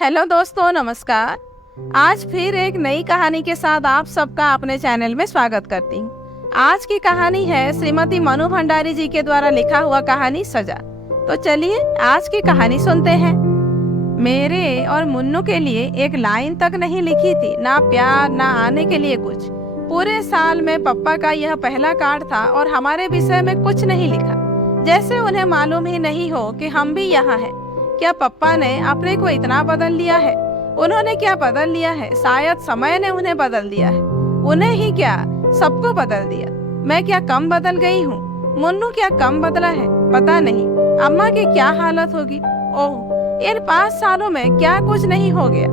Hello दोस्तों, नमस्कार। आज फिर एक नई कहानी के साथ आप सबका अपने चैनल में स्वागत करती हूँ। आज की कहानी है श्रीमती मनु भंडारी जी के द्वारा लिखा हुआ कहानी सजा। तो चलिए आज की कहानी सुनते हैं। मेरे और मुन्नू के लिए एक लाइन तक नहीं लिखी थी, ना प्यार ना आने के लिए कुछ। पूरे साल में पप्पा का यह पहला कार्ड था और हमारे विषय में कुछ नहीं लिखा, जैसे उन्हें मालूम ही नहीं हो कि हम भी यहाँ हैं। क्या पप्पा ने अपने को इतना बदल लिया है? उन्होंने क्या बदल लिया है? शायद समय ने उन्हें बदल दिया है। उन्हें ही क्या, सबको बदल दिया। मैं क्या कम बदल गई हूँ? मुन्नू क्या कम बदला है? पता नहीं। अम्मा की क्या हालत होगी? ओह, इन 5 सालों में क्या कुछ नहीं हो गया।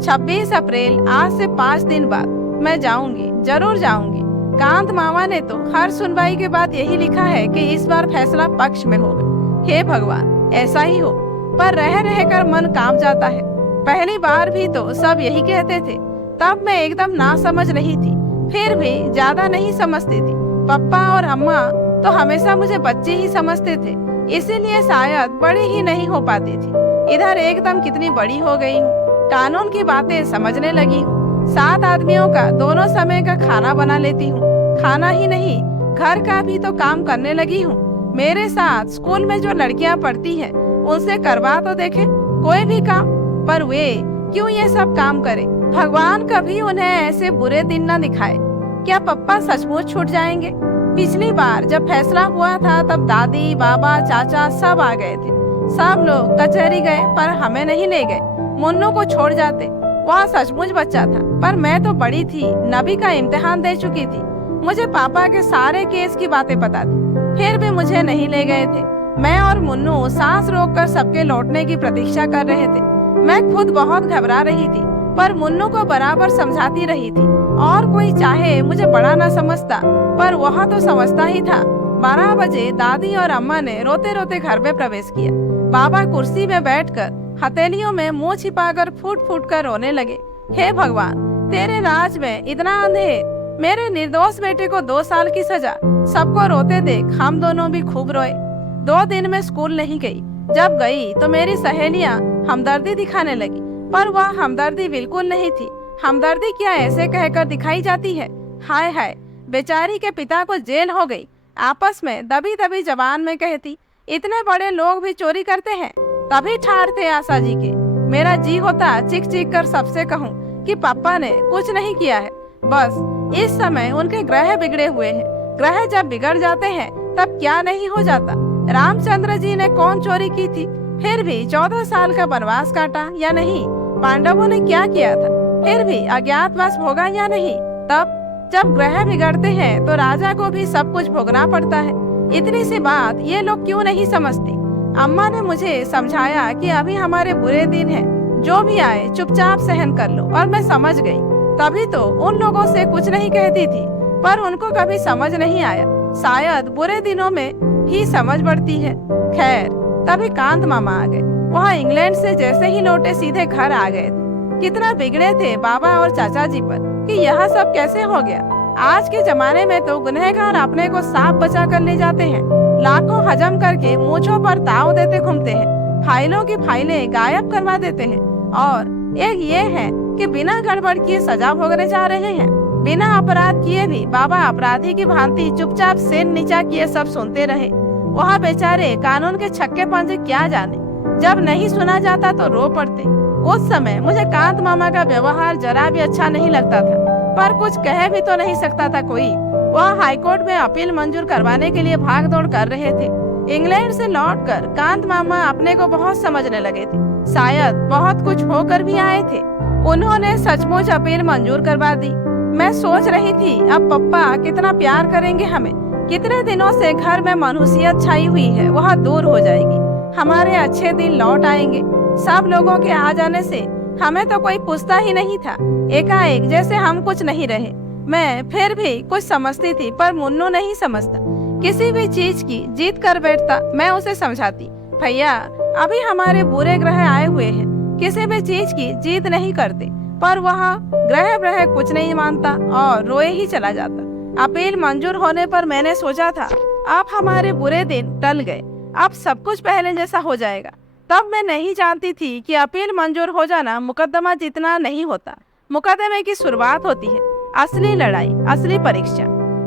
26 अप्रैल, आज से 5 दिन बाद मैं जाऊंगी, जरूर जाऊंगी। कांत मामा ने तो हर सुनवाई के बाद यही लिखा है कि इस बार फैसला पक्ष में होगा। हे भगवान, ऐसा ही हो। पर रह रहकर मन कांप जाता है। पहली बार भी तो सब यही कहते थे, तब मैं एकदम नासमझ नहीं थी, फिर भी ज्यादा नहीं समझती थी। पप्पा और अम्मा तो हमेशा मुझे बच्चे ही समझते थे, इसीलिए शायद बड़ी ही नहीं हो पाती थी। इधर एकदम कितनी बड़ी हो गई हूँ, कानून की बातें समझने लगी हूँ। 7 आदमियों का दोनों समय का खाना बना लेती हूँ। खाना ही नहीं, घर का भी तो काम करने लगी हूँ। मेरे साथ स्कूल में जो लड़कियाँ पढ़ती हैं, उनसे करवा तो देखे कोई भी काम, पर वे क्यों ये सब काम करें? भगवान कभी उन्हें ऐसे बुरे दिन न दिखाए। क्या पप्पा सचमुच छूट जाएंगे? पिछली बार जब फैसला हुआ था तब दादी, बाबा, चाचा सब आ गए थे। सब लोग कचहरी गए पर हमें नहीं ले गए। मुन्नू को छोड़ जाते, वह सचमुच बच्चा था, पर मैं तो बड़ी थी, नबी का इम्तिहान दे चुकी थी। मुझे पापा के सारे केस की बातें पता थी, फिर भी मुझे नहीं ले गए थे। मैं और मुन्नू सांस रोककर सबके लौटने की प्रतीक्षा कर रहे थे। मैं खुद बहुत घबरा रही थी, पर मुन्नू को बराबर समझाती रही थी। और कोई चाहे मुझे बड़ा ना समझता, पर वह तो समझता ही था। 12 बजे दादी और अम्मा ने रोते रोते घर में प्रवेश किया। बाबा कुर्सी में बैठकर हथेलियों में मुंह छिपाकर फूट फूट कर रोने लगे। हे भगवान, तेरे राज में इतना अंधेर। मेरे निर्दोष बेटे को 2 साल की सजा। सबको रोते देख हम दोनों भी खूब रोए। 2 दिन में स्कूल नहीं गई। जब गई तो मेरी सहेलियां हमदर्दी दिखाने लगी, पर वह हमदर्दी बिल्कुल नहीं थी। हमदर्दी क्या ऐसे कहकर दिखाई जाती है? हाय हाय, बेचारी के पिता को जेल हो गई। आपस में दबी दबी जबान में कहती, इतने बड़े लोग भी चोरी करते हैं। तभी ठार थे आशा जी के। मेरा जी होता चीख चीख कर सबसे कहूँ कि पापा ने कुछ नहीं किया है। बस इस समय उनके ग्रह बिगड़े हुए हैं। ग्रह जब बिगड़ जाते हैं तब क्या नहीं हो जाता। रामचंद्र जी ने कौन चोरी की थी, फिर भी 14 साल का वनवास काटा या नहीं? पांडवों ने क्या किया था, फिर भी अज्ञातवास भोगा या नहीं? तब जब ग्रह बिगड़ते हैं तो राजा को भी सब कुछ भोगना पड़ता है। इतनी सी बात ये लोग क्यों नहीं समझते? अम्मा ने मुझे समझाया कि अभी हमारे बुरे दिन हैं, जो भी आए चुपचाप सहन कर लो, और मैं समझ गई। तभी तो उन लोगों से कुछ नहीं कहती थी, पर उनको कभी समझ नहीं आया। शायद बुरे दिनों में ही समझ पड़ती है। खैर, तभी कांत मामा आ गए। वह इंग्लैंड से जैसे ही लौटे सीधे घर आ गए थे। कितना बिगड़े थे बाबा और चाचा जी पर कि यह सब कैसे हो गया। आज के जमाने में तो गुनहगार अपने को सांप बचा कर ले जाते हैं, लाखों हजम करके मूंछों पर ताव देते घूमते हैं, फाइलों की फाइलें गायब करवा देते हैं, और एक ये है कि बिना गड़बड़ किए सजा भोगने जा रहे हैं। बिना अपराध किए भी बाबा अपराधी की भांति चुपचाप सिर नीचा किए सब सुनते रहे। वह बेचारे कानून के छक्के पंजे क्या जाने। जब नहीं सुना जाता तो रो पड़ते। उस समय मुझे कांत मामा का व्यवहार जरा भी अच्छा नहीं लगता था, पर कुछ कह भी तो नहीं सकता था कोई। वह हाईकोर्ट में अपील मंजूर करवाने के लिए भाग दौड़ कर रहे थे। इंग्लैंड से लौटकर कांत मामा अपने को बहुत समझने लगे थे। शायद बहुत कुछ होकर भी आए थे। उन्होंने सचमुच अपील मंजूर करवा दी। मैं सोच रही थी अब पप्पा कितना प्यार करेंगे हमें। कितने दिनों से घर में मानूसियत छाई हुई है, वह दूर हो जाएगी। हमारे अच्छे दिन लौट आएंगे। सब लोगों के आ जाने से हमें तो कोई पूछता ही नहीं था। एकाएक जैसे हम कुछ नहीं रहे। मैं फिर भी कुछ समझती थी, पर मुन्नू नहीं समझता। किसी भी चीज की जीत कर बैठता। मैं उसे समझाती, भैया अभी हमारे बुरे ग्रह आए हुए हैं, किसी भी चीज की जीत नहीं करते। पर वह ग्रह कुछ नहीं मानता और रोए ही चला जाता। अपील मंजूर होने पर मैंने सोचा था अब हमारे बुरे दिन टल गए, अब सब कुछ पहले जैसा हो जाएगा। तब मैं नहीं जानती थी कि अपील मंजूर हो जाना मुकदमा जीतना नहीं होता। मुकदमे की शुरुआत होती है असली लड़ाई, असली परीक्षा।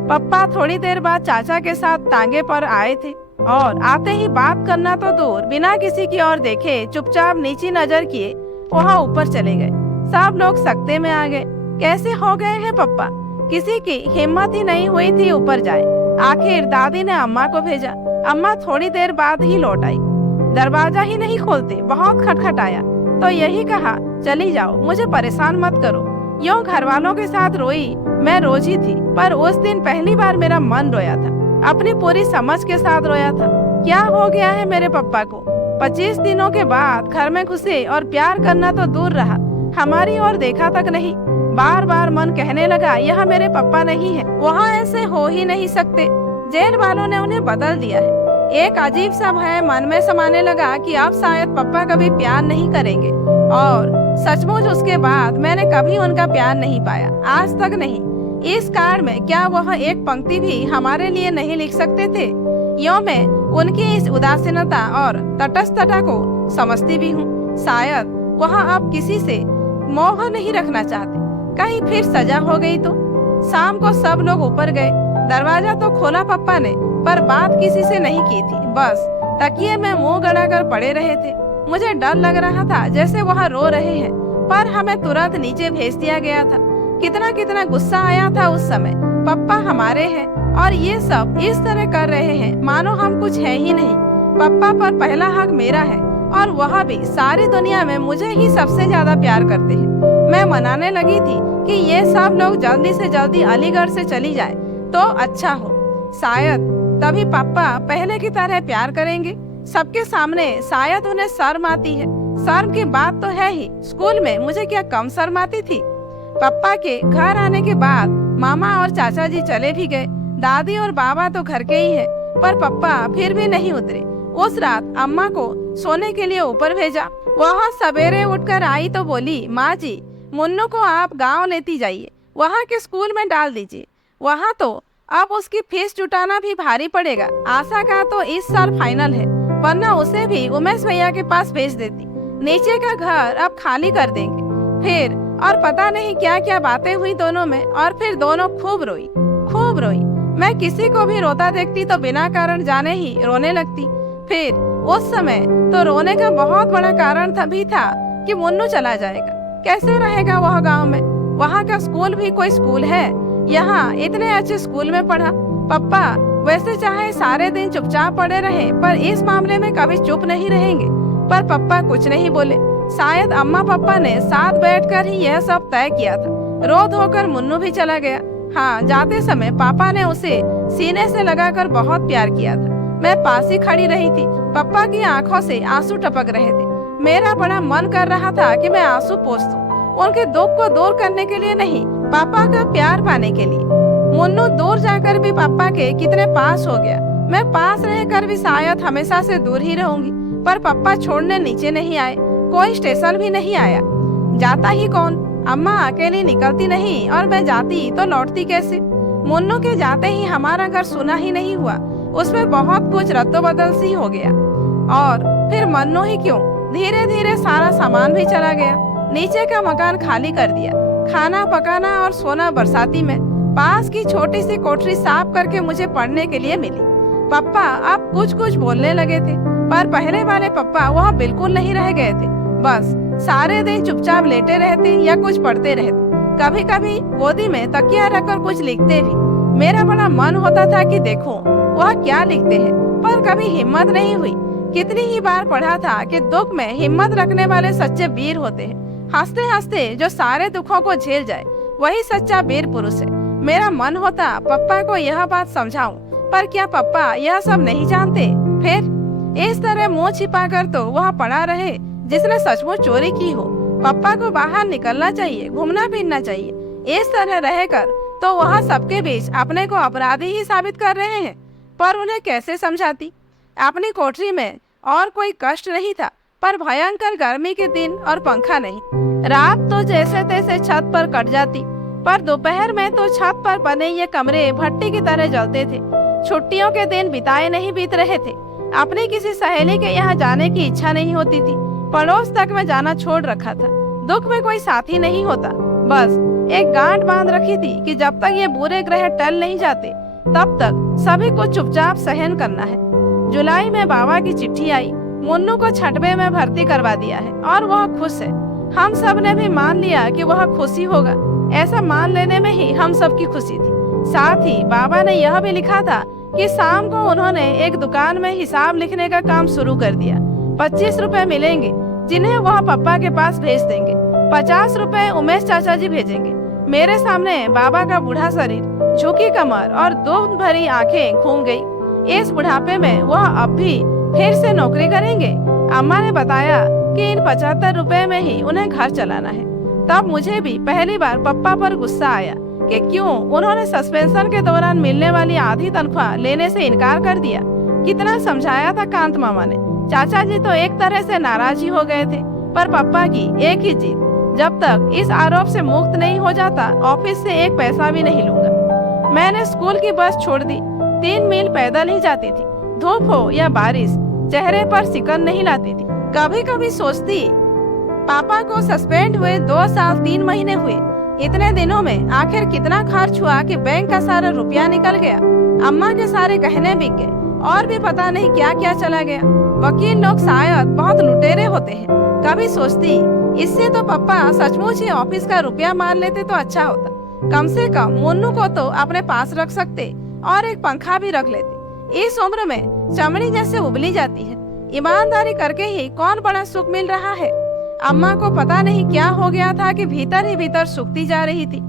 पप्पा थोड़ी देर बाद चाचा के साथ टांगे पर आए थे और आते ही बात करना तो दूर, बिना किसी की ओर देखे चुपचाप नीची नजर किए वहाँ ऊपर चले गए। सब लोग सकते में आ गए। कैसे हो गए हैं पप्पा? किसी की हिम्मत ही नहीं हुई थी ऊपर जाए। आखिर दादी ने अम्मा को भेजा। अम्मा थोड़ी देर बाद ही लौट आई। दरवाजा ही नहीं खोलते, बहुत खटखटाया तो यही कहा, चली जाओ, मुझे परेशान मत करो। यूं घर वालों के साथ रोई मैं रोज ही थी, पर उस दिन पहली बार मेरा मन रोया था। अपनी पूरी समझ के साथ रोया था। क्या हो गया है मेरे पप्पा को? 25 दिनों के बाद घर में घुसे और प्यार करना तो दूर रहा, हमारी ओर देखा तक नहीं। बार बार मन कहने लगा, यह मेरे पप्पा नहीं है, वहाँ ऐसे हो ही नहीं सकते। जेल वालों ने उन्हें बदल दिया है। एक अजीब सा भय मन में समाने लगा कि अब शायद पप्पा कभी प्यार नहीं करेंगे। और सचमुच उसके बाद मैंने कभी उनका प्यार नहीं पाया, आज तक नहीं। इस कार्ड में क्या वह एक पंक्ति भी हमारे लिए नहीं लिख सकते थे? यूं मैं उनकी इस उदासीनता और तटस्थता को समझती भी हूँ। शायद वह अब किसी से मोह नहीं रखना चाहते। कहीं फिर सजा हो गई तो? शाम को सब लोग ऊपर गए। दरवाजा तो खोला पप्पा ने, पर बात किसी से नहीं की थी। बस तकिए में मुंह गड़ाकर पड़े रहे थे। मुझे डर लग रहा था जैसे वहाँ रो रहे हैं, पर हमें तुरंत नीचे भेज दिया गया था। कितना कितना गुस्सा आया था उस समय। पप्पा हमारे हैं और ये सब इस तरह कर रहे हैं मानो हम कुछ है ही नहीं। पप्पा पर पहला हक मेरा है और वह भी सारी दुनिया में मुझे ही सबसे ज्यादा प्यार करते हैं। मैं मनाने लगी थी कि ये सब लोग जल्दी से जल्दी अलीगढ़ से चली जाए तो अच्छा हो। शायद तभी पापा पहले की तरह प्यार करेंगे सबके सामने। शायद उन्हें शर्म आती है। शर्म की बात तो है ही, स्कूल में मुझे क्या कम शर्म आती थी? पापा के घर आने के बाद मामा और चाचा जी चले भी गए। दादी और बाबा तो घर के ही हैं, पर पापा फिर भी नहीं उतरे। उस रात अम्मा को सोने के लिए ऊपर भेजा। वहाँ सवेरे उठकर आई तो बोली, माँ जी, मुन्नू को आप गांव लेती जाइए, वहाँ के स्कूल में डाल दीजिए। वहाँ तो अब उसकी फीस जुटाना भी भारी पड़ेगा। आशा का तो इस साल फाइनल है, वरना उसे भी उमेश भैया के पास भेज देती। नीचे का घर अब खाली कर देंगे। फिर और पता नहीं क्या क्या बातें हुई दोनों में, और फिर दोनों खूब रोई। मैं किसी को भी रोता देखती तो बिना कारण जाने ही रोने लगती। फिर उस समय तो रोने का बहुत बड़ा कारण भी था कि मुन्नू चला जाएगा। कैसे रहेगा वह गांव में? वहाँ का स्कूल भी कोई स्कूल है? यहाँ इतने अच्छे स्कूल में पढ़ा। पप्पा वैसे चाहे सारे दिन चुपचाप पड़े रहे, पर इस मामले में कभी चुप नहीं रहेंगे। पर पप्पा कुछ नहीं बोले। शायद अम्मा पापा ने साथ बैठकर ही यह सब तय किया था। रो धोकर मुन्नू भी चला गया। हाँ, जाते समय पापा ने उसे सीने से लगाकर बहुत प्यार किया था। मैं पास ही खड़ी रही थी। पापा की आंखों से आंसू टपक रहे थे। मेरा बड़ा मन कर रहा था कि मैं आंसू पोंछ दूं, उनके दुख को दूर करने के लिए नहीं, पापा का प्यार पाने के लिए। मुन्नू दूर जाकर भी पापा के कितने पास हो गया। मैं पास रहकर भी शायद हमेशा से दूर ही रहूंगी। पर पापा छोड़ने नीचे नहीं आए, कोई स्टेशन भी नहीं आया। जाता ही कौन? अम्मा अकेली निकलती नहीं, और मैं जाती तो लौटती कैसे? मुन्नू के जाते ही हमारा घर सुना ही नहीं हुआ, उसमें बहुत कुछ रद्दोबदल सी हो गया। और फिर मन्नू ही क्यों, धीरे धीरे सारा सामान भी चला गया। नीचे का मकान खाली कर दिया। खाना पकाना और सोना बरसाती में। पास की छोटी सी कोठरी साफ करके मुझे पढ़ने के लिए मिली। पापा अब कुछ बोलने लगे थे, पर पहले वाले पापा वह बिल्कुल नहीं रह गए थे। बस सारे दिन चुपचाप लेटे रहते या कुछ पढ़ते रहते। कभी कभी गोदी में तकिया रखकर कुछ लिखते भी। मेरा बड़ा मन होता था कि देखो वह क्या लिखते हैं, पर कभी हिम्मत नहीं हुई। कितनी ही बार पढ़ा था कि दुख में हिम्मत रखने वाले सच्चे वीर होते हैं। हंसते हंसते जो सारे दुखों को झेल जाए, वही सच्चा वीर पुरुष है। मेरा मन होता पापा को यह बात समझाऊं, पर क्या पापा यह सब नहीं जानते? फिर इस तरह मुंह छिपाकर तो वह पड़ा रहे जिसने सचमुच चोरी की हो। पापा को बाहर निकलना चाहिए, घूमना फिरना चाहिए। इस तरह रहकर तो वह सबके बीच अपने को अपराधी ही साबित कर रहे हैं। पर उन्हें कैसे समझाती? अपनी कोठरी में और कोई कष्ट नहीं था, पर भयंकर गर्मी के दिन और पंखा नहीं। रात तो जैसे तैसे छत पर कट जाती, पर दोपहर में तो छत पर बने ये कमरे भट्टी की तरह जलते थे। छुट्टियों के दिन बिताए नहीं बीत रहे थे। अपनी किसी सहेली के यहाँ जाने की इच्छा नहीं होती थी। पड़ोस तक मैं जाना छोड़ रखा था। दुख में कोई साथी नहीं होता, बस एक गांठ बांध रखी थी कि जब तक ये बुरे ग्रह टल नहीं जाते तब तक सभी को चुपचाप सहन करना है। जुलाई में बाबा की चिट्ठी आई। मुन्नू को छठवे में भर्ती करवा दिया है और वह खुश है। हम सब ने भी मान लिया कि वह खुशी होगा। ऐसा मान लेने में ही हम सबकी खुशी थी। साथ ही बाबा ने यह भी लिखा था कि शाम को उन्होंने एक दुकान में हिसाब लिखने का काम शुरू कर दिया। 25 रुपए मिलेंगे जिन्हें वह पापा के पास भेज देंगे। 50 रुपए उमेश चाचा जी भेजेंगे। मेरे सामने बाबा का बूढ़ा शरीर, झुकी कमर और दूध भरी आंखें घूम गई। इस बुढ़ापे में वह अब भी फिर से नौकरी करेंगे। अम्मा ने बताया कि इन 75 रुपए में ही उन्हें घर चलाना है। तब मुझे भी पहली बार पप्पा पर गुस्सा आया कि क्यों उन्होंने सस्पेंशन के दौरान मिलने वाली आधी तनख्वाह लेने से इनकार कर दिया। कितना समझाया था कांत मामा ने। चाचा जी तो एक तरह से नाराज ही हो गए थे, पर पप्पा की एक ही जिद, जब तक इस आरोप से मुक्त नहीं हो जाता ऑफिस से एक पैसा भी नहीं लूंगा। मैंने स्कूल की बस छोड़ दी। 3 मील पैदल ही जाती थी। धूप हो या बारिश, चेहरे पर सिकन नहीं लाती थी। कभी कभी सोचती, पापा को सस्पेंड हुए 2 साल 3 महीने हुए। इतने दिनों में आखिर कितना खर्च हुआ कि बैंक का सारा रुपया निकल गया। अम्मा के सारे गहने बिक गए और भी पता नहीं क्या क्या चला गया। वकील लोग शायद बहुत लुटेरे होते हैं। कभी सोचती, इससे तो पापा सचमुच ही ऑफिस का रुपया मान लेते तो अच्छा होता। कम से कम मुन्नू को तो अपने पास रख सकते और एक पंखा भी रख लेते। इस उम्र में चमड़ी जैसे उबली जाती है। ईमानदारी करके ही कौन बड़ा सुख मिल रहा है। अम्मा को पता नहीं क्या हो गया था कि भीतर ही भीतर सूखती जा रही थी।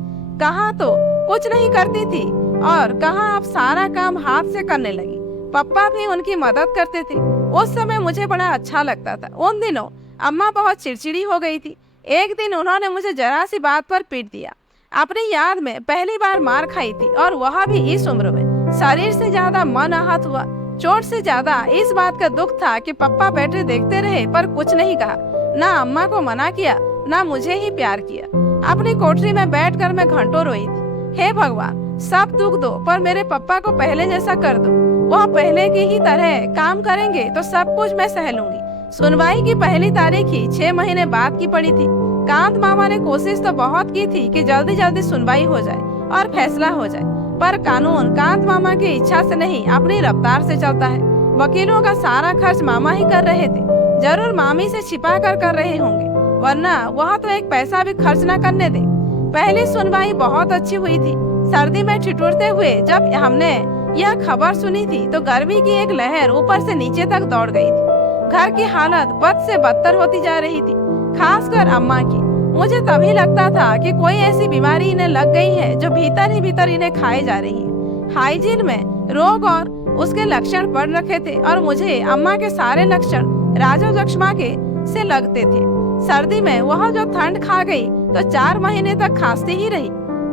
कहाँ तो कुछ नहीं करती थी और कहाँ अब सारा काम हाथ से करने लगी। पापा भी उनकी मदद करते थे। उस समय मुझे बड़ा अच्छा लगता था। उन दिनों अम्मा बहुत चिड़चिड़ी हो गई थी। एक दिन उन्होंने मुझे जरा सी बात पर पीट दिया। अपनी याद में पहली बार मार खाई थी और वह भी इस उम्र में। शरीर से ज्यादा मन आहत हुआ। चोट से ज्यादा इस बात का दुख था कि पापा बैठे देखते रहे पर कुछ नहीं कहा। ना अम्मा को मना किया, ना मुझे ही प्यार किया। अपनी कोठरी में बैठकर मैं घंटों रोई थी। हे भगवान, सब दुख दो पर मेरे पापा को पहले जैसा कर दो। वह पहले की ही तरह काम करेंगे तो सब कुछ मैं सह लूंगी। सुनवाई की पहली तारीख ही 6 महीने बाद की पड़ी थी। कांत मामा ने कोशिश तो बहुत की थी कि जल्दी जल्दी सुनवाई हो जाए और फैसला हो जाए, पर कानून कांत मामा की इच्छा से नहीं, अपनी रफ्तार से चलता है। वकीलों का सारा खर्च मामा ही कर रहे थे। जरूर मामी से छिपा कर रहे होंगे, वरना वह तो एक पैसा भी खर्च न करने दे। पहली सुनवाई बहुत अच्छी हुई थी। सर्दी में ठिठुरते हुए जब हमने यह खबर सुनी थी तो गर्मी की एक लहर ऊपर से नीचे तक दौड़ गई थी। घर की हालत बद से बदतर होती जा रही थी, खासकर अम्मा की। मुझे तभी लगता था कि कोई ऐसी बीमारी इन्हें लग गई है जो भीतर ही भीतर इन्हें खाए जा रही है। हाइजीन में रोग और उसके लक्षण बढ़ रखे थे और मुझे अम्मा के सारे लक्षण राजा लक्ष्मा के से लगते थे। सर्दी में वह जो ठंड खा गई तो 4 महीने तक खांसती ही रही।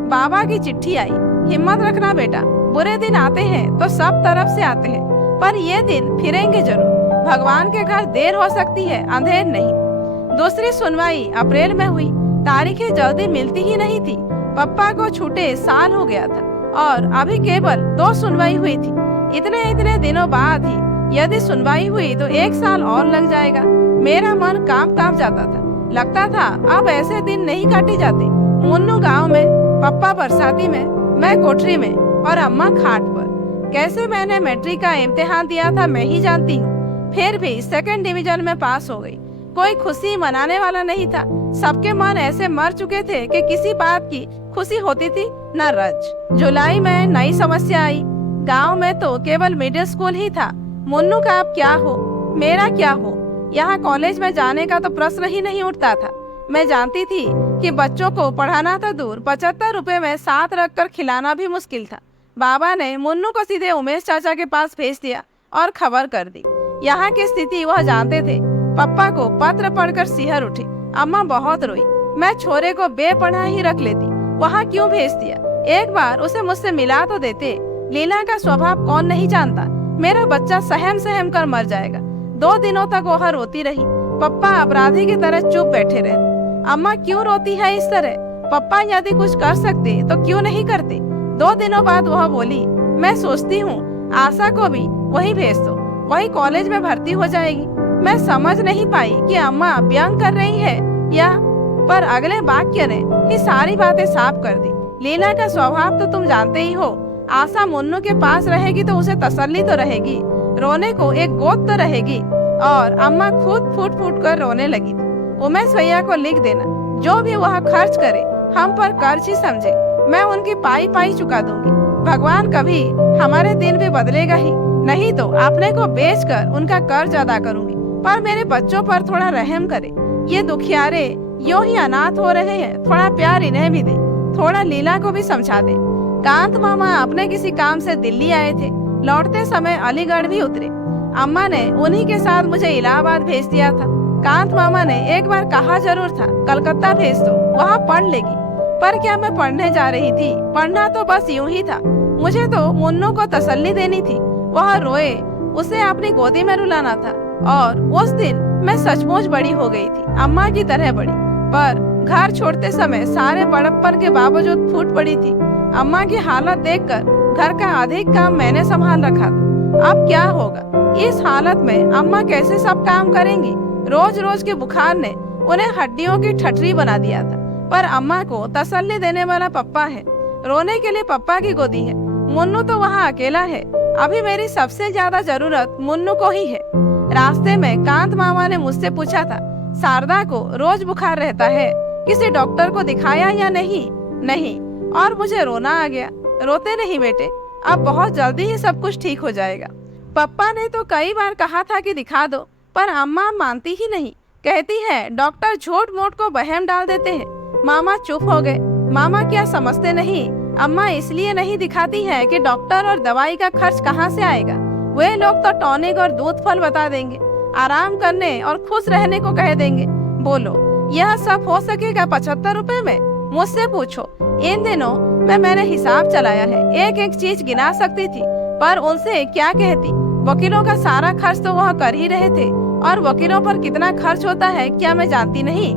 बाबा की चिट्ठी आई, हिम्मत रखना बेटा, बुरे दिन आते हैं तो सब तरफ से आते हैं, पर ये दिन फिरेंगे जरूर। भगवान के घर देर हो सकती है, अंधेर नहीं। दूसरी सुनवाई अप्रैल में हुई। तारीखें जल्दी मिलती ही नहीं थी। पप्पा को छूटे साल हो गया था और अभी केवल 2 सुनवाई हुई थी। इतने दिनों बाद ही यदि सुनवाई हुई तो 1 साल और लग जाएगा। मेरा मन कांप जाता था। लगता था अब ऐसे दिन नहीं काटे जाते। मुन्नू गांव में, पप्पा बरसाती में, मैं कोठरी में और अम्मा खाट पर। कैसे मैंने मैट्रिक का इम्तिहान दिया था मैं ही जानती हूँ। फिर भी 2nd डिवीजन में पास हो गई। कोई खुशी मनाने वाला नहीं था। सबके मन ऐसे मर चुके थे कि किसी बात की खुशी होती थी न रज। जुलाई में नई समस्या आई। गांव में तो केवल मिडिल स्कूल ही था। मुन्नू का अब क्या हो, मेरा क्या हो। यहाँ कॉलेज में जाने का तो प्रश्न ही नहीं उठता था। मैं जानती थी कि बच्चों को पढ़ाना तो दूर, 75 रुपए में साथ रखकर खिलाना भी मुश्किल था। बाबा ने मुन्नू को सीधे उमेश चाचा के पास भेज दिया और खबर कर दी। यहाँ की स्थिति वह जानते थे। पप्पा को पत्र पढ़कर सिहर उठी। अम्मा बहुत रोई। मैं छोरे को बेपनाह ही रख लेती। वहाँ क्यों भेज दिया? एक बार उसे मुझसे मिला तो देते। लीला का स्वभाव कौन नहीं जानता। मेरा बच्चा सहम कर मर जाएगा। 2 दिनों तक वह रोती रही। पप्पा अपराधी की तरह चुप बैठे रहे। अम्मा क्यों रोती है इस तरह? पप्पा यदि कुछ कर सकते तो क्यों नहीं करते? 2 दिनों बाद वह बोली, मैं सोचती हूँ आशा को भी वही भेज दो। वही कॉलेज में भर्ती हो जाएगी। मैं समझ नहीं पाई कि अम्मा व्यंग कर रही है या, पर अगले वाक्य ने ही सारी बातें साफ कर दी। लीला का स्वभाव तो तुम जानते ही हो। आशा मुन्नू के पास रहेगी तो उसे तसल्ली तो रहेगी, रोने को एक गोद तो रहेगी। और अम्मा खुद फूट फूट कर रोने लगी थी। उमेश भैया को लिख देना, जो भी वह खर्च करे हम पर कर्ज ही समझे, मैं उनकी पाई पाई चुका दूंगी। भगवान कभी हमारे दिन भी बदलेगा ही, नहीं तो अपने को बेचकर उनका कर्ज अदा करूंगी। पर मेरे बच्चों पर थोड़ा रहम करे, ये दुखियारे यूं ही अनाथ हो रहे हैं, थोड़ा प्यार इन्हें भी दे, थोड़ा लीला को भी समझा दे। कांत मामा अपने किसी काम से दिल्ली आए थे, लौटते समय अलीगढ़ भी उतरे। अम्मा ने उन्हीं के साथ मुझे इलाहाबाद भेज दिया था। कांत मामा ने एक बार कहा जरूर था, कलकत्ता भेज दो, वहाँ पढ़ लेगी। पर क्या मैं पढ़ने जा रही थी? पढ़ना तो बस यूं ही था। मुझे तो मुन्नू को तसल्ली देनी थी, वह रोए उसे अपनी गोदी में रुलाना था। और उस दिन मैं सचमुच बड़ी हो गई थी, अम्मा की तरह बड़ी। पर घर छोड़ते समय सारे बड़प्पन के बावजूद फूट पड़ी थी। अम्मा की हालत देखकर घर का अधिक काम मैंने संभाल रखा था। अब क्या होगा? इस हालत में अम्मा कैसे सब काम करेंगी? रोज रोज के बुखार ने उन्हें हड्डियों की ठठरी बना दिया था। पर अम्मा को तसल्ली देने वाला पप्पा है, रोने के लिए पप्पा की गोदी है। मुन्नू तो वहाँ अकेला है। अभी मेरी सबसे ज्यादा जरूरत मुन्नू को ही है। रास्ते में कांत मामा ने मुझसे पूछा था, शारदा को रोज बुखार रहता है, किसी डॉक्टर को दिखाया या नहीं? नहीं। और मुझे रोना आ गया। रोते नहीं बेटे, अब बहुत जल्दी ही सब कुछ ठीक हो जाएगा। पप्पा ने तो कई बार कहा था कि दिखा दो, पर अम्मा मानती ही नहीं। कहती है डॉक्टर झूठ मूठ को बहम डाल देते हैं। मामा चुप हो गए। मामा क्या समझते नहीं? अम्मा इसलिए नहीं दिखाती है कि डॉक्टर और दवाई का खर्च कहाँ से आएगा। वे लोग तो टॉनिक और दूध फल बता देंगे, आराम करने और खुश रहने को कह देंगे। बोलो यह सब हो सकेगा 75 रुपए में? मुझसे पूछो। इन दिनों मैंने हिसाब चलाया है, एक एक चीज गिना सकती थी, पर उनसे क्या कहती। वकीलों का सारा खर्च तो वह कर ही रहे थे, और वकीलों पर कितना खर्च होता है क्या मैं जानती नहीं?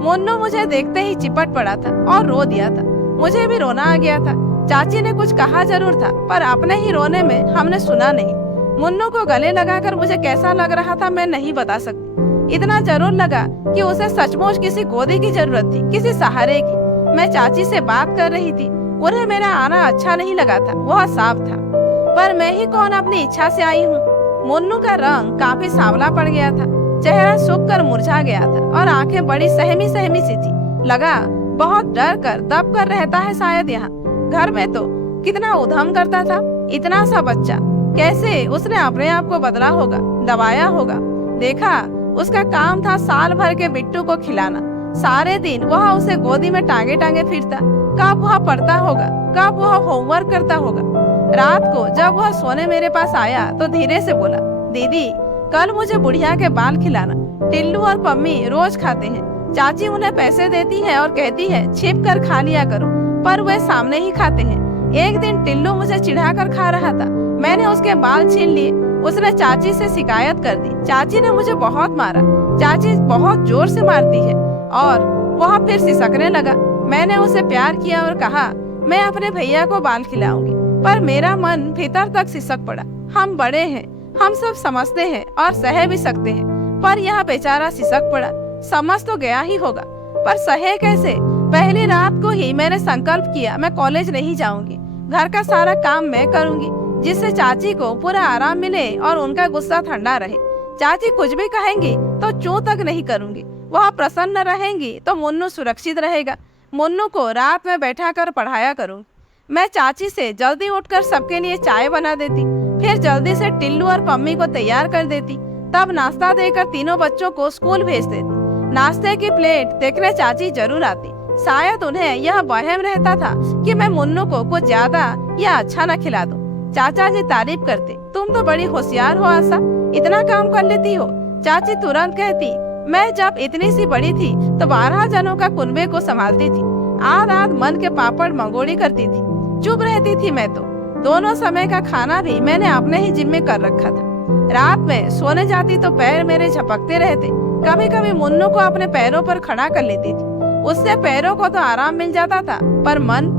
मुन्नू मुझे देखते ही चिपट पड़ा था और रो दिया था। मुझे भी रोना आ गया था। चाची ने कुछ कहा जरूर था, पर अपने ही रोने में हमने सुना नहीं। मुन्नू को गले लगाकर मुझे कैसा लग रहा था मैं नहीं बता सकती। इतना जरूर लगा कि उसे सचमुच किसी गोदी की जरूरत थी, किसी सहारे की। मैं चाची से बात कर रही थी, उन्हें मेरा आना अच्छा नहीं लगा था, वह साफ था। पर मैं ही कौन अपनी इच्छा से आई हूँ। मुन्नू का रंग काफी सांवला पड़ गया था, चेहरा सूख कर मुरझा गया था और आंखें बड़ी सहमी सहमी सी थी। लगा बहुत डर कर दब कर रहता है शायद यहाँ। घर में तो कितना उधम करता था, इतना सा बच्चा। कैसे उसने अपने आप को बदला होगा, दबाया होगा। देखा उसका काम था साल भर के बिट्टू को खिलाना। सारे दिन वह उसे गोदी में टांगे टांगे फिरता। कब वह पढ़ता होगा, कब वह होमवर्क करता होगा। रात को जब वह सोने मेरे पास आया तो धीरे से बोला, दीदी कल मुझे बुढ़िया के बाल खिलाना। टिल्लू और पम्मी रोज खाते हैं, चाची उन्हें पैसे देती है और कहती है छिप कर खा लिया करो, पर वे सामने ही खाते हैं। एक दिन टिल्लू मुझे चिढ़ा कर खा रहा था, मैंने उसके बाल छीन लिए। उसने चाची से शिकायत कर दी। चाची ने मुझे बहुत मारा। चाची बहुत जोर से मारती है। और वह फिर सिसकने लगा। मैंने उसे प्यार किया और कहा मैं अपने भैया को बाल खिलाऊंगी, पर मेरा मन भीतर तक सिसक पड़ा। हम बड़े हैं, हम सब समझते हैं और सह भी सकते हैं, पर यह बेचारा सिसक पड़ा। समझ तो गया ही होगा, पर सहे कैसे? पहली रात को ही मैंने संकल्प किया मैं कॉलेज नहीं जाऊंगी, घर का सारा काम मैं करूंगी, जिससे चाची को पूरा आराम मिले और उनका गुस्सा ठंडा रहे। चाची कुछ भी कहेंगी तो चूं तक नहीं करूंगी। वह प्रसन्न रहेंगी तो मुन्नू सुरक्षित रहेगा। मुन्नू को रात में बैठा कर पढ़ाया करूंगी। मैं चाची से जल्दी उठकर सबके लिए चाय बना देती, फिर जल्दी से टिल्लू और पम्मी को तैयार कर देती, तब नाश्ता देकर तीनों बच्चों को स्कूल भेज देती। नाश्ते की प्लेट देखने चाची जरूर आती। शायद उन्हें यह वहम रहता था कि मैं मुन्नू को कुछ ज्यादा या अच्छा न खिला दूं। चाचा जी तारीफ करते, तुम तो बड़ी होशियार हो आशा, इतना काम कर लेती हो। चाची तुरंत कहती, मैं जब इतनी सी बड़ी थी तो 12 जनों का कुनबे को संभालती थी, आध आध मन के पापड़ मंगोड़ी करती थी। चुप रहती थी मैं तो। दोनों समय का खाना भी मैंने अपने ही जिम्मे कर रखा था। रात में सोने जाती तो पैर मेरे झपकते रहते। कभी कभी मुन्नू को अपने पैरों पर खड़ा कर लेती थी, उससे पैरों को तो आराम मिल जाता था, पर मन।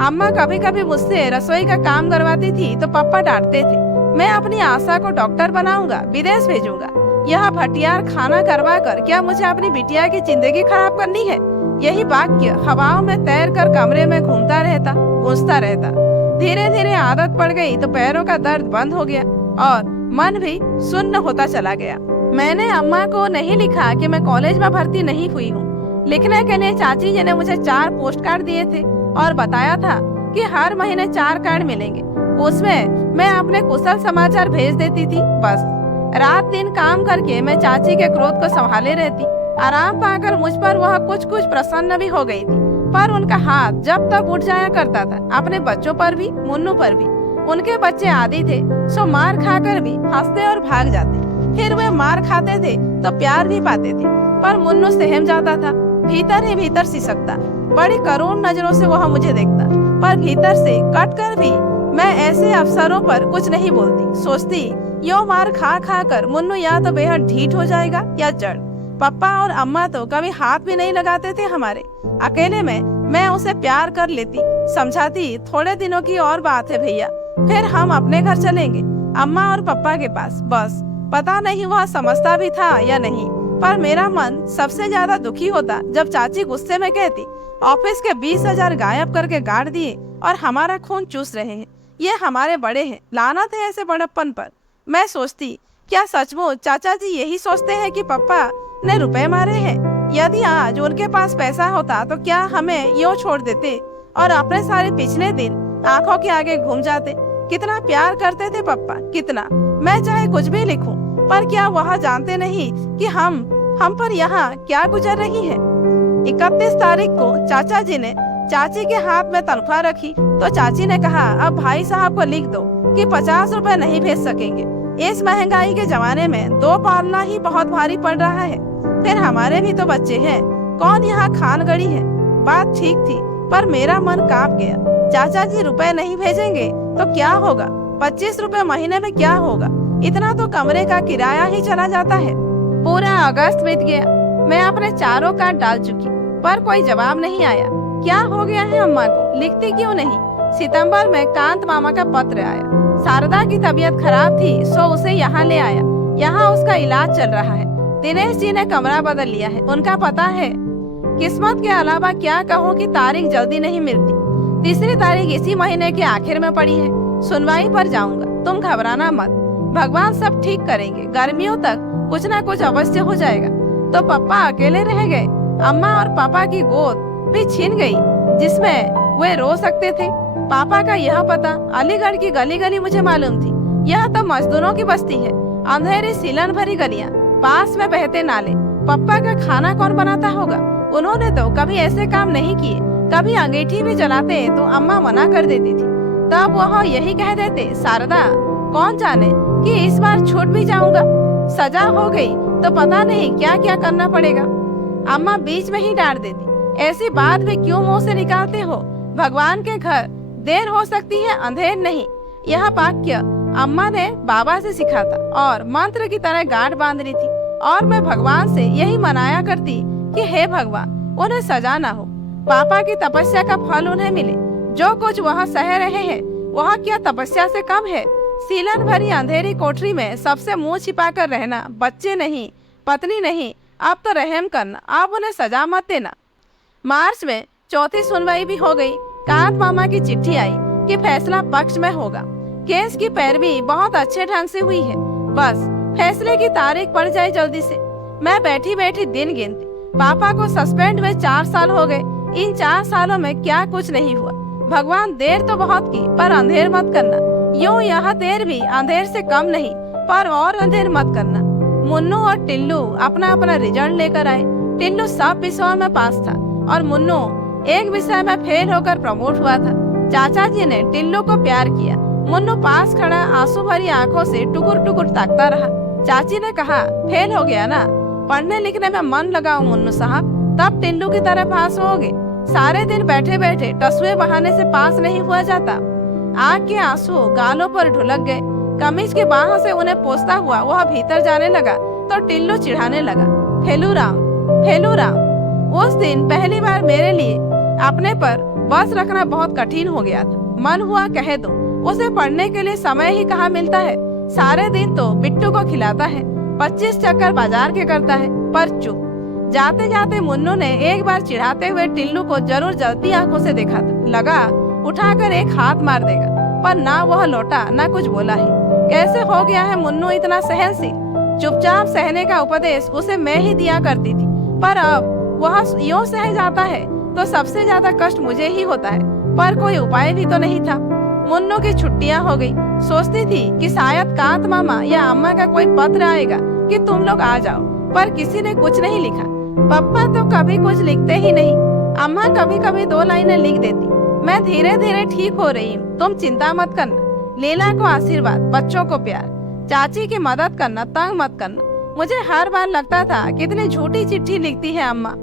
अम्मा कभी कभी मुझसे रसोई का काम करवाती थी तो पापा डांटते थे। मैं अपनी आशा को डॉक्टर बनाऊंगा, विदेश भेजूंगा। यह भटियार खाना करवा कर क्या मुझे अपनी बिटिया की जिंदगी खराब करनी है? यही वाक्य हवाओं में तैर कर कमरे में घूमता रहता, गूंजता रहता। धीरे धीरे आदत पड़ गई तो पैरों का दर्द बंद हो गया और मन भी सुन्न होता चला गया। मैंने अम्मा को नहीं लिखा कि मैं कॉलेज में भर्ती नहीं हुई हूँ। लिखने के लिए चाची जी ने मुझे 4 पोस्ट कार्ड दिए थे और बताया था कि हर महीने 4 कार्ड मिलेंगे। उसमें मैं अपने कुशल समाचार भेज देती थी। बस रात दिन काम करके मैं चाची के क्रोध को संभाले रहती। आराम पाकर मुझ पर वह कुछ कुछ प्रसन्न भी हो गई थी, पर उनका हाथ जब तक उठ जाया करता था। अपने बच्चों पर भी, मुन्नू पर भी। उनके बच्चे आदी थे, सो मार खाकर भी हंसते और भाग जाते। फिर वे मार खाते थे तो प्यार भी पाते थे, पर मुन्नू सहम जाता था, भीतर ही भीतर सिसकता। बड़ी करुण नजरों से वह मुझे देखता, पर भीतर से कट कर भी मैं ऐसे अवसरों पर कुछ नहीं बोलती। सोचती, यो मार खा खा कर मुन्नू या तो बेहद ढीठ हो जाएगा या जड़। पापा और अम्मा तो कभी हाथ भी नहीं लगाते थे हमारे। अकेले में मैं उसे प्यार कर लेती, समझाती, थोड़े दिनों की और बात है भैया, फिर हम अपने घर चलेंगे, अम्मा और पापा के पास। बस पता नहीं वह समझता भी था या नहीं, पर मेरा मन सबसे ज्यादा दुखी होता जब चाची गुस्से में कहती, ऑफिस के 20,000 गायब करके गाड़ दिए और हमारा खून चूस रहे हैं। ये हमारे बड़े हैं, लानत है ऐसे बड़प्पन पर। मैं सोचती, क्या सचमुच चाचा जी यही सोचते हैं कि पापा ने रुपए मारे हैं? यदि आज उनके पास पैसा होता तो क्या हमें यूं छोड़ देते और अपने सारे पिछले दिन आंखों के आगे घूम जाते? कितना प्यार करते थे पापा, कितना। मैं चाहे कुछ भी लिखूं, पर क्या वह जानते नहीं कि हम पर यहाँ क्या गुजर रही है? 31 तारीख को चाचा जी ने चाची के हाथ में तनख्वाह रखी तो चाची ने कहा, अब भाई साहब को लिख दो कि 50 रुपए नहीं भेज सकेंगे। इस महंगाई के जमाने में 2 पालना ही बहुत भारी पड़ रहा है। फिर हमारे भी तो बच्चे हैं, कौन यहाँ खान गड़ी है? बात ठीक थी, पर मेरा मन कांप गया। चाचा जी रुपए नहीं भेजेंगे तो क्या होगा? 25 रुपए महीने में क्या होगा? इतना तो कमरे का किराया ही चला जाता है। पूरा अगस्त बीत गया, मैं अपने चारों कार्ड डाल चुकी, पर कोई जवाब नहीं आया। क्या हो गया है अम्मा को? लिखती क्यों नहीं? सितंबर में कांत मामा का पत्र आया। शारदा की तबीयत खराब थी, सो उसे यहाँ ले आया। यहाँ उसका इलाज चल रहा है। दिनेश जी ने कमरा बदल लिया है, उनका पता है। किस्मत के अलावा क्या कहूँ कि तारीख जल्दी नहीं मिलती। 3री तारीख इसी महीने के आखिर में पड़ी है। सुनवाई पर जाऊंगा, तुम घबराना मत, भगवान सब ठीक करेंगे। गर्मियों तक कुछ ना कुछ अवश्य हो जाएगा। तो पापा अकेले रह गए। अम्मा और पापा की गोद भी छीन गई जिसमें वे रो सकते थे। पापा का यह पता अलीगढ़ की गली गली मुझे मालूम थी। यह तो मजदूरों की बस्ती है, अंधेरी सीलन भरी गलियां, पास में बहते नाले। पापा का खाना कौन बनाता होगा? उन्होंने तो कभी ऐसे काम नहीं किए। कभी अंगीठी भी जलाते तो अम्मा मना कर देती थी। तब वह यही कह देते, शारदा कौन जाने कि इस बार छूट भी जाऊंगा। सजा हो गई तो पता नहीं क्या क्या करना पड़ेगा। अम्मा बीच में ही डांट देती, ऐसी बात भी क्यों मुंह से निकालते हो? भगवान के घर देर हो सकती है, अंधेर नहीं। यह वाक्य अम्मा ने बाबा से सीखा था और मंत्र की तरह गांठ बांध रही थी। और मैं भगवान से यही मनाया करती कि हे भगवान, उन्हें सजा ना हो, पापा की तपस्या का फल उन्हें मिले। जो कुछ वह सह रहे हैं वह क्या तपस्या से कम है? सीलन भरी अंधेरी कोठरी में सबसे मुंह छिपा कर रहना, बच्चे नहीं, पत्नी नहीं, अब तो रहम करना, आप उन्हें सजा मत देना। मार्च में 4थी सुनवाई भी हो गई। कांत मामा की चिट्ठी आई कि फैसला पक्ष में होगा। केस की पैरवी बहुत अच्छे ढंग से हुई है, बस फैसले की तारीख पड़ जाए जल्दी से। मैं बैठी बैठी दिन गिनती। पापा को सस्पेंड हुए 4 साल हो गए। इन 4 सालों में क्या कुछ नहीं हुआ। भगवान देर तो बहुत की, पर अंधेर मत करना। यूं यह देर भी अंधेर से कम नहीं, पर और अंधेर मत करना। मुन्नू और टिल्लू अपना अपना रिजल्ट लेकर आए। टिल्लू सब विषयों में पास था और मुन्नू एक विषय में फेल होकर प्रमोट हुआ था। चाचा जी ने टिल्लू को प्यार किया। मुन्नू पास खड़ा आंसू भरी आंखों से टुकुर टुकुर ताकता रहा। चाची ने कहा, फेल हो गया ना, पढ़ने लिखने में मन लगाओ मुन्नू साहब, तब टिल्लू की तरह पास होगे। सारे दिन बैठे बैठे टसुए बहाने से पास नहीं हुआ जाता। आँख के आंसू गालों पर ढुलक गए। कमीज के बाहों से उन्हें पोंछता हुआ वह भीतर जाने लगा तो टिल्लू चिढ़ाने लगा, फेलू राम, फेलू राम। उस दिन पहली बार मेरे लिए अपने पर बस रखना बहुत कठिन हो गया था। मन हुआ कह दो, उसे पढ़ने के लिए समय ही कहाँ मिलता है। सारे दिन तो बिट्टू को खिलाता है, 25 चक्कर बाजार के करता है। पर चुप। जाते जाते मुन्नू ने एक बार चिढ़ाते हुए टिल्लू को जरूर जलती आंखों से देखा था। लगा उठाकर एक हाथ मार देगा, पर ना वह लौटा ना कुछ बोला ही। कैसे हो गया है मुन्नू इतना सहनशील। चुपचाप सहने का उपदेश उसे मैं ही दिया करती थी, पर अब वह यूं सह जाता है तो सबसे ज्यादा कष्ट मुझे ही होता है। पर कोई उपाय भी तो नहीं था। मुन्नू की छुट्टियां हो गई। सोचती थी कि शायद कांत मामा या अम्मा का कोई पत्र आएगा कि तुम लोग आ जाओ, पर किसी ने कुछ नहीं लिखा। पापा तो कभी कुछ लिखते ही नहीं। अम्मा कभी कभी 2 लाइनें लिख देती। मैं धीरे धीरे ठीक हो रही हूँ, तुम चिंता मत करना। लीला को आशीर्वाद, बच्चों को प्यार, चाची की मदद करना, तंग मत करना। मुझे हर बार लगता था कितनी झूठी चिट्ठी लिखती है अम्मा,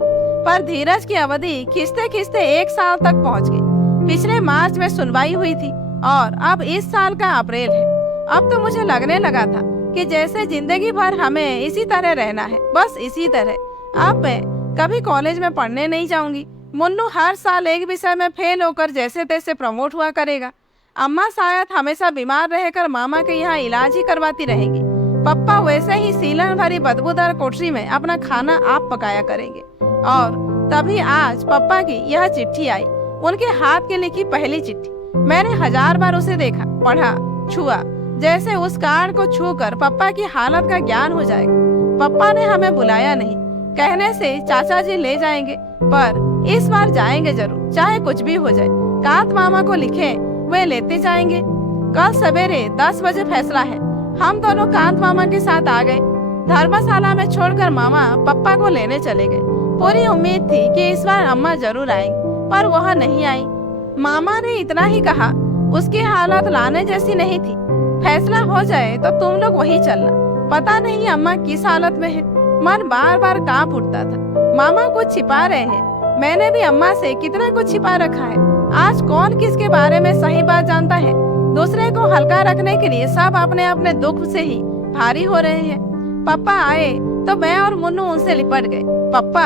पर धीरज की अवधि खींचते खींचते 1 साल तक पहुँच गई। पिछले मार्च में सुनवाई हुई थी और अब इस साल का अप्रैल है। अब तो मुझे लगने लगा था कि जैसे जिंदगी भर हमें इसी तरह रहना है, बस इसी तरह। अब मैं कभी कॉलेज में पढ़ने नहीं जाऊंगी। मुन्नू हर साल एक विषय में फेल होकर जैसे तैसे प्रमोट हुआ करेगा। अम्मा शायद हमेशा बीमार रहकर मामा के यहाँ इलाज ही करवाती रहेंगी। पप्पा वैसे ही सीलन भरी बदबूदार कोठरी में अपना खाना आप पकाया करेंगे। और तभी आज पप्पा की यह चिट्ठी आई, उनके हाथ की लिखी पहली चिट्ठी। मैंने 1000 बार उसे देखा, पढ़ा, छुआ, जैसे उस कार्ड को छूकर पप्पा की हालत का ज्ञान हो जाएगा। पप्पा ने हमें बुलाया नहीं, कहने से चाचा जी ले जाएंगे, पर इस बार जाएंगे जरूर, चाहे कुछ भी हो जाए। कांत मामा को लिखे, वे लेते जाएंगे। कल सवेरे 10 बजे फैसला है। हम दोनों कांत मामा के साथ आ गए। धर्मशाला में छोड़कर मामा पप्पा को लेने चले गए। पूरी उम्मीद थी कि इस बार अम्मा जरूर आएंगी, पर वह नहीं आई। मामा ने इतना ही कहा, उसकी हालत लाने जैसी नहीं थी। फैसला हो जाए तो तुम लोग वही चलना। पता नहीं अम्मा किस हालत में है। मन बार बार कांप उठता था। मामा कुछ छिपा रहे हैं। मैंने भी अम्मा से कितना कुछ छिपा रखा है। आज कौन किसके बारे में सही बात जानता है। दूसरे को हल्का रखने के लिए सब अपने अपने दुख से ही भारी हो रहे हैं। पापा आए तो मैं और मुन्नू उनसे लिपट गए। पापा,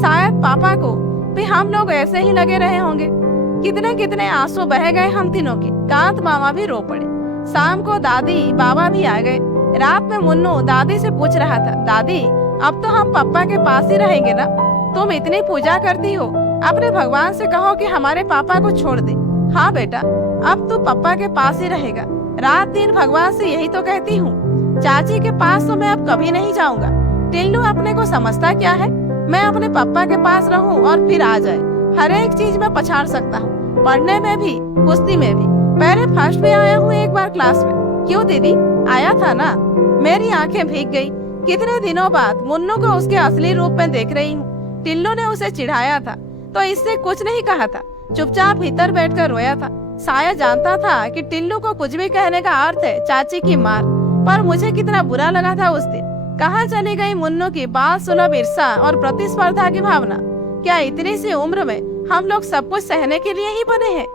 शायद पापा को भी हम लोग ऐसे ही लगे रहे होंगे। कितने कितने आंसू बह गए हम तीनों के। कांत मामा भी रो पड़े। शाम को दादी बाबा भी आ गए। रात में मुन्नू दादी से पूछ रहा था, दादी अब तो हम पापा के पास ही रहेंगे ना? तुम इतनी पूजा करती हो, अपने भगवान से कहो कि हमारे पापा को छोड़ दे। हाँ बेटा, अब तू पापा के पास ही रहेगा। रात दिन भगवान से यही तो कहती हूँ। चाची के पास तो मैं अब कभी नहीं जाऊंगा। टिल्लू अपने को समझता क्या है? मैं अपने पापा के पास रहूं और फिर आ जाए। हर एक चीज में पछाड़ सकता हूँ, पढ़ने में भी, कुश्ती में भी। पहले फर्स्ट में आया हूँ एक बार क्लास में। क्यों दीदी, आया था ना? मेरी आंखें भीग गई। कितने दिनों बाद मुन्नू को उसके असली रूप में देख रही हूँ। टिल्लू ने उसे चिढ़ाया था तो इससे कुछ नहीं कहा था, चुपचाप भीतर बैठकर रोया था। शायद जानता था कि टिल्लू को कुछ भी कहने का अर्थ है चाची की मार। पर मुझे कितना बुरा लगा था उस दिन। कहाँ चली गई मुन्नू की बाल सुलभ ईर्षा और प्रतिस्पर्धा की भावना? क्या इतनी सी उम्र में हम लोग सब कुछ सहने के लिए ही बने हैं?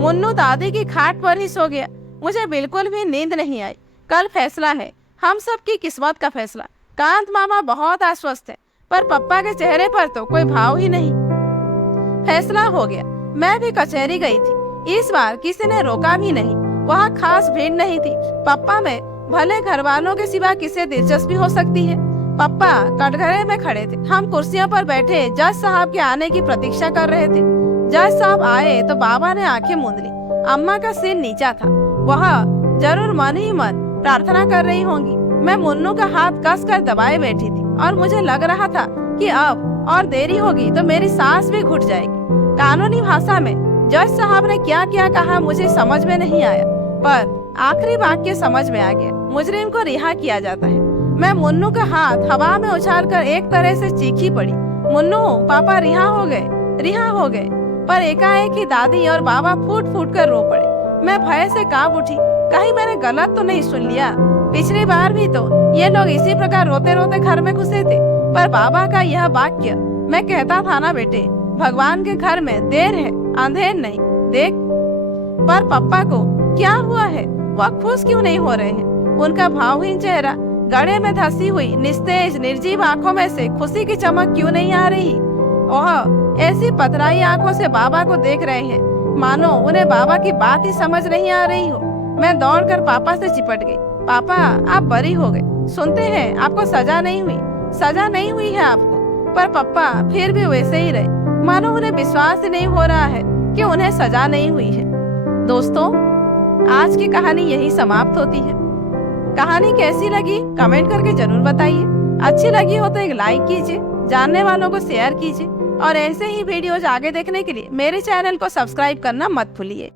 मुन्नू दादी की खाट पर ही सो गया। मुझे बिल्कुल भी नींद नहीं आई। कल फैसला है, हम सब की किस्मत का फैसला। कांत मामा बहुत आश्वस्त है, पर पप्पा के चेहरे पर तो कोई भाव ही नहीं। फैसला हो गया। मैं भी कचहरी गई थी। इस बार किसी ने रोका भी नहीं। वहाँ खास भीड़ नहीं थी। पप्पा में भले घर वालों के सिवा किसे दिलचस्पी हो सकती है। पप्पा कटघरे में खड़े थे। हम कुर्सियों पर बैठे जज साहब के आने की प्रतीक्षा कर रहे थे। जज साहब आए तो बाबा ने आंखें मूंद ली। अम्मा का सिर नीचा था। वह जरूर मन ही मन प्रार्थना कर रही होंगी। मैं मुन्नू का हाथ कसकर दबाए बैठी थी और मुझे लग रहा था कि अब और देरी होगी तो मेरी सांस भी घुट जाएगी। कानूनी भाषा में जज साहब ने क्या क्या कहा मुझे समझ में नहीं आया, पर आखिरी वाक्य समझ में आ गया। मुजरिम को रिहा किया जाता है। मैं मुन्नू का हाथ हवा में उछालकर एक तरह से चीखी पड़ी, मुन्नू पापा रिहा हो गए, रिहा हो गए। पर एकाएक ही दादी और बाबा फूट फूट कर रो पड़े। मैं भय से कांप उठी, कहीं मैंने गलत तो नहीं सुन लिया। पिछली बार भी तो ये लोग इसी प्रकार रोते रोते घर में घुसे थे। पर बाबा का यह वाक्य, मैं कहता था ना बेटे, भगवान के घर में देर है अंधेर नहीं, देख। पर पापा को क्या हुआ है? वह खुश क्यों नहीं हो रहे हैं? उनका भावहीन चेहरा, गड़े में धसी हुई निस्तेज निर्जीव आंखों में से खुशी की चमक क्यों नहीं आ रही? वह ऐसी पतराई आंखों से बाबा को देख रहे हैं मानो उन्हें बाबा की बात ही समझ नहीं आ रही हो। मैं दौड़कर पापा से चिपट गई। पापा, आप बरी हो गए। सुनते हैं आपको सजा नहीं हुई। सजा नहीं हुई है आपको। पर पापा फिर भी वैसे ही रहे, मानो उन्हें विश्वास ही नहीं हो रहा है कि उन्हें सजा नहीं हुई है। दोस्तों, आज की कहानी यही समाप्त होती है। कहानी कैसी लगी कमेंट करके जरूर बताइए। अच्छी लगी हो तो एक लाइक कीजिए, जानने वालों को शेयर कीजिए और ऐसे ही वीडियोज आगे देखने के लिए मेरे चैनल को सब्सक्राइब करना मत भूलिए।